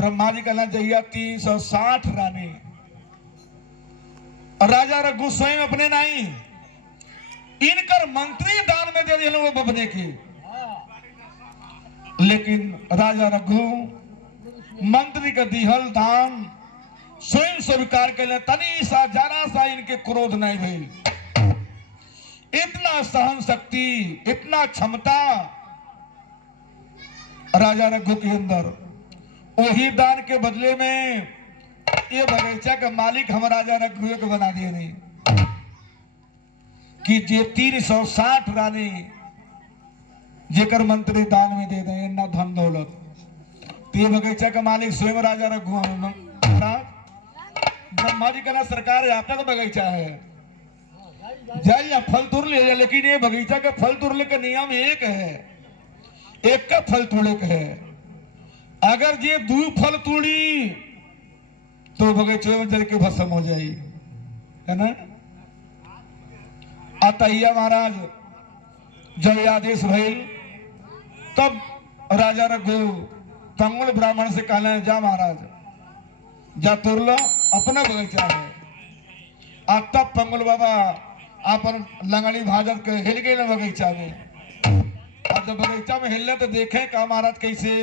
ब्रह्मा जी कहना चाहिए 360 रानी। राजा रघु स्वयं अपने नहीं, इनकर मंत्री दान में दे दिए वो बपने की। लेकिन राजा रघु मंत्री का दिहल दान स्वयं स्वीकार कर ले, तनी सा जरा सा इनके क्रोध नहीं भइल। इतना सहन शक्ति, इतना क्षमता राजा रघु के अंदर। वही दान के बदले में ये बगीचा का मालिक हम राजा रघु को बना दिए नहीं कि जे 360 रानी जेकर मंत्री दान में दे दें ना धन दौलत। तो ये बगीचा का मालिक स्वयं राजा रघु ब्रह्मा जी कहना सरकार है आपका तो बगीचा है, जाइए फल तोड़ ले। लेकिन ये बगीचा का फल तोड़ने का नियम एक है, एक का फल तोड़े का है। अगर ये 2 फल तोड़ी तो बगीचे में जल के भस्म हो जाएगी, है ना। अतैया महाराज जब आदेश भइल तब राजा रघु तंगुल ब्राह्मण से कहना जा महाराज जा तोड़ लो, अपना बगीचा है। आ तब पंगुल बाबा अपन लंगड़ी भाजत के हिल गए बगीचा में। और जब बगीचा में हिलने तो देखे का महाराज कैसे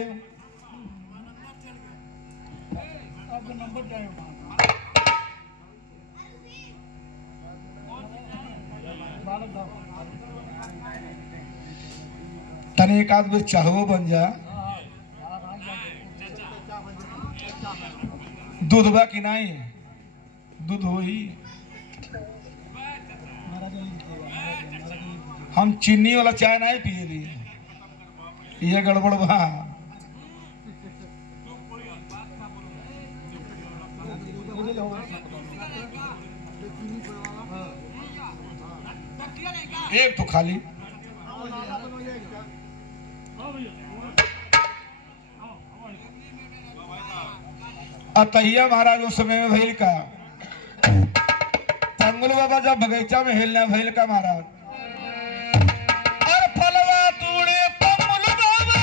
तने एक आदमी चाहवो बन जा। दूध बा कि नहीं, दूध हो ही। हम चीनी वाला चाय नहीं पिए ली, ये गड़बड़ बा। एक तो खाली अतैया महाराज उस समय में भैल का तंगुल बाबा जब बगीचा में हिलना भैल का महाराज और फलवा तूड़े तंगुल बाबा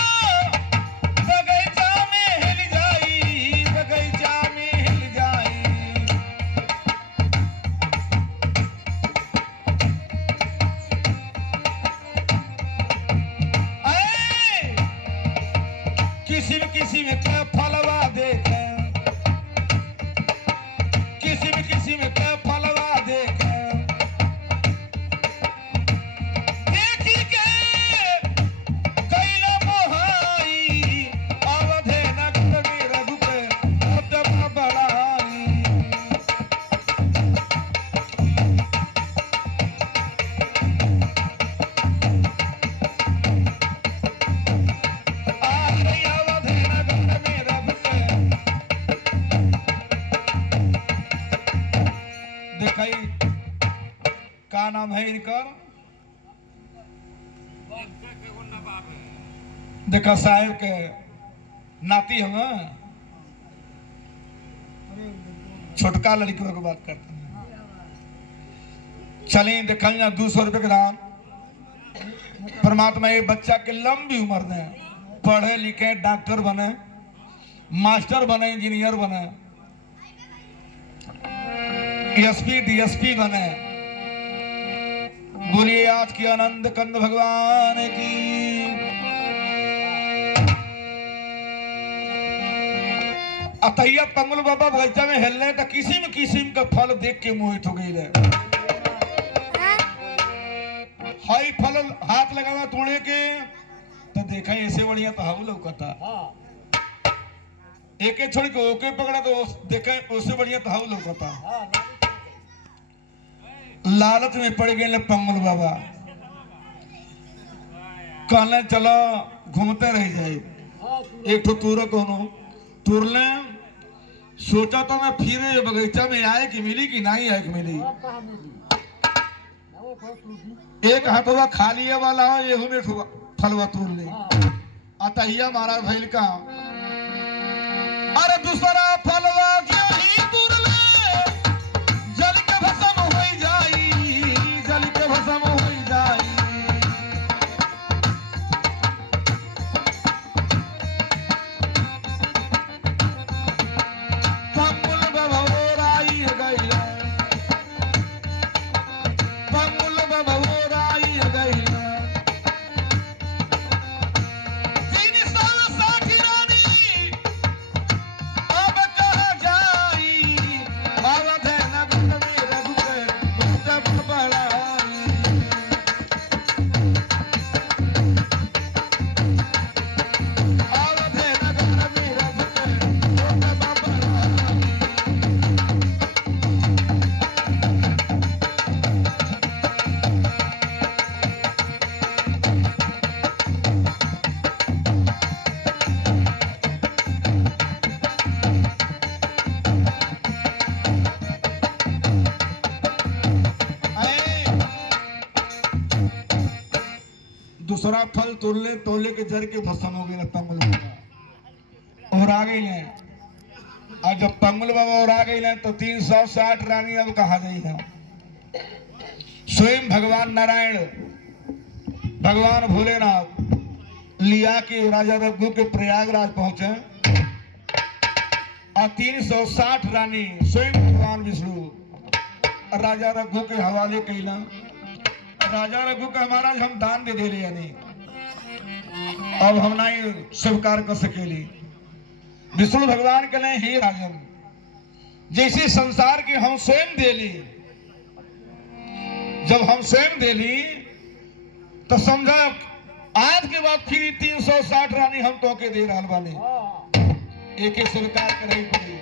बगीचा में हिल जाई, बगीचा में हिल जाई। किसी किसी में क्या फलवा देखे, किसी में क्या फलवा देखे। देखी के कैला मोहाई अवधे नगत में रघु के उद्यम बढ़ाई। अवधे नगत में रघु के दिखाई का नाम है इनकर, देखा साहेब के नाती हम छोटका लड़कियों की बात करते हैं। चलिए देखल ना 200 रुपये के दाम परमात्मा ये बच्चा के लंबी उम्र में पढ़े लिखे डॉक्टर बने, मास्टर बने, इंजीनियर बने, एसपी डीएसपी बने। बोलिए आज की आनंद कंद भगवान की। अतैया पंगुल बाबा बगीचा में हिलने तो किसी का फल देख के मोहित हो गई। हाई फल हाथ लगाना तोड़े के तो देखा ऐसे बढ़िया तो हाउ लौकता, एक छोड़ के ओके पकड़ा तो देखा उससे बढ़िया तो हाउ लौकता। लालच में पड़ गए पंगुल बाबा, कहने चलो घूमते रह जाए। एक तो तूर कोनो तूर ले सोचा तो मैं फिर बगीचा में आए कि मिली कि नहीं आए कि मिली। एक हाथवा खाली वाला हो ये में फलवा तूर ले। अतैया महाराज भैल का अरे दूसरा फलवा क्यों ही तूर ले, जल के भस्म हो जाई, जल के भस्म हो जाई। दूसरा फल तोड़ले तोले के जर के भस्म हो गए पंगुल बाबा और आ गई हैं। और जब पंगुल बाबा और आ गई हैं तो 360 रानी अब कहा गई है। स्वयं भगवान नारायण भगवान भोलेनाथ लिया के राजा रघु के प्रयागराज पहुंचे और 360 रानी स्वयं भगवान विष्णु राजा रघु के हवाले कैला। राजा रघु का हमारा हम दान दे दे यानी अब हम नहीं स्वीकार कर सकेली। विष्णु भगवान के लिए हे राजन जैसे संसार के हम स्वयं देली, जब हम स्वयं देली तो समझा आज के बाद फिर 360 रानी हम तो के दे रहा बानी। एक एक स्वीकार करे पड़ी,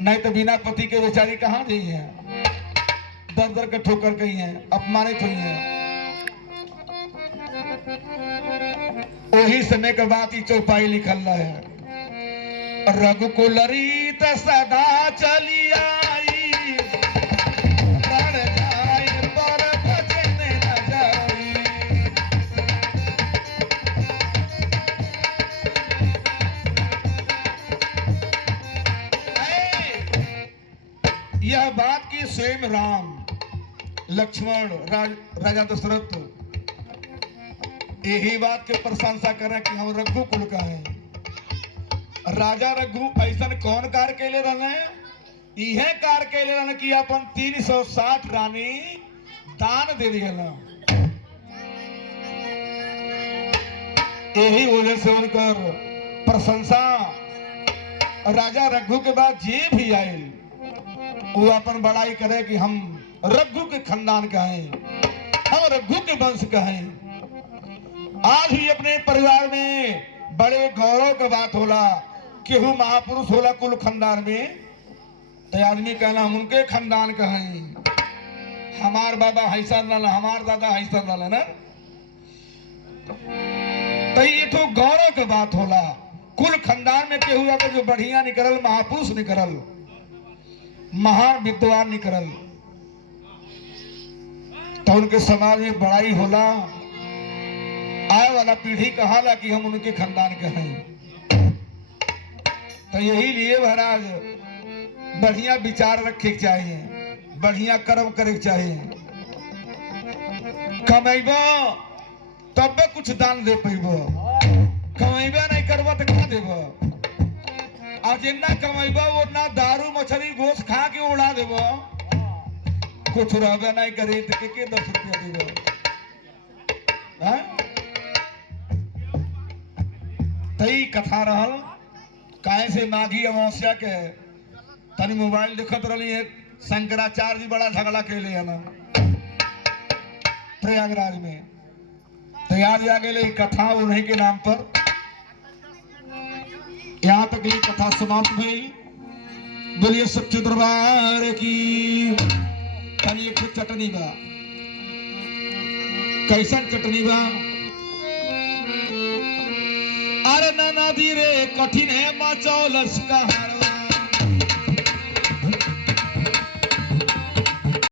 नहीं तो बिना पति के बेचारी कहाँ गई है, दर दर के ठोकर गई है, अपमानित हुई है। वही समय के बाद चौपाई लिखल है रघुकुलरी त सदा चली आई पर जाए पर भजन न जाई। यह बात की स्वयं राम लक्ष्मण राजा दशरथ यही बात के प्रशंसा करें कि हम रघु कुल का है। राजा रघु ऐसा कौन कार्य कैले रहने, यह कार्य कैले रहने कि अपन 360 रानी दान दे दिया। यही वजह से उनकर प्रशंसा राजा रघु के बाद जे भी आए वो अपन बड़ाई करे कि हम रघु के खानदान का हैं, हम रघु के वंश का हैं। आज भी अपने परिवार में बड़े गौरव का बात होला, केहू महापुरुष होला कुल खानदान में तो आदमी कहना हम उनके खानदान का हैं, हमार बाबा हैसा लाला हमार दादा हैसा लाला ना। तो ये तो गौरव का बात होला कुल खानदान में केहू अगर जो बढ़िया निकलल महापुरुष निकलल महान विद्वान निकलल तो उनके समाज में बड़ाई होला। आए वाला पीढ़ी कहाला कि हम उनके खानदान के हैं। तो यही लिए महाराज बढ़िया विचार रखे के चाहिए, बढ़िया कर्म करे के चाहिए। कमेबो तब कुछ दान दे पेबो, कमेबे नहीं करबो तो कहाँ देबो। और जितना कमेबो वो ना दारू मछली गोश्त खा के उड़ा देबो, कुछ रहबे नहीं करे तो के 10 रुपया देबो। तई कथा रहल काहे से माघी अमावस्या के तनी मोबाइल देखत रही है। शंकराचार्य जी बड़ा झगड़ा कैले है ना प्रयागराज में, तो याद आ गए कथा उन्हीं के नाम पर। यहाँ तक ये कथा समाप्त हुई। बोलिए सच्चे दरबार की। तनी एक चटनी बा, कैसन चटनी बा। अरे नाना धीरे कठिन है माचौलस का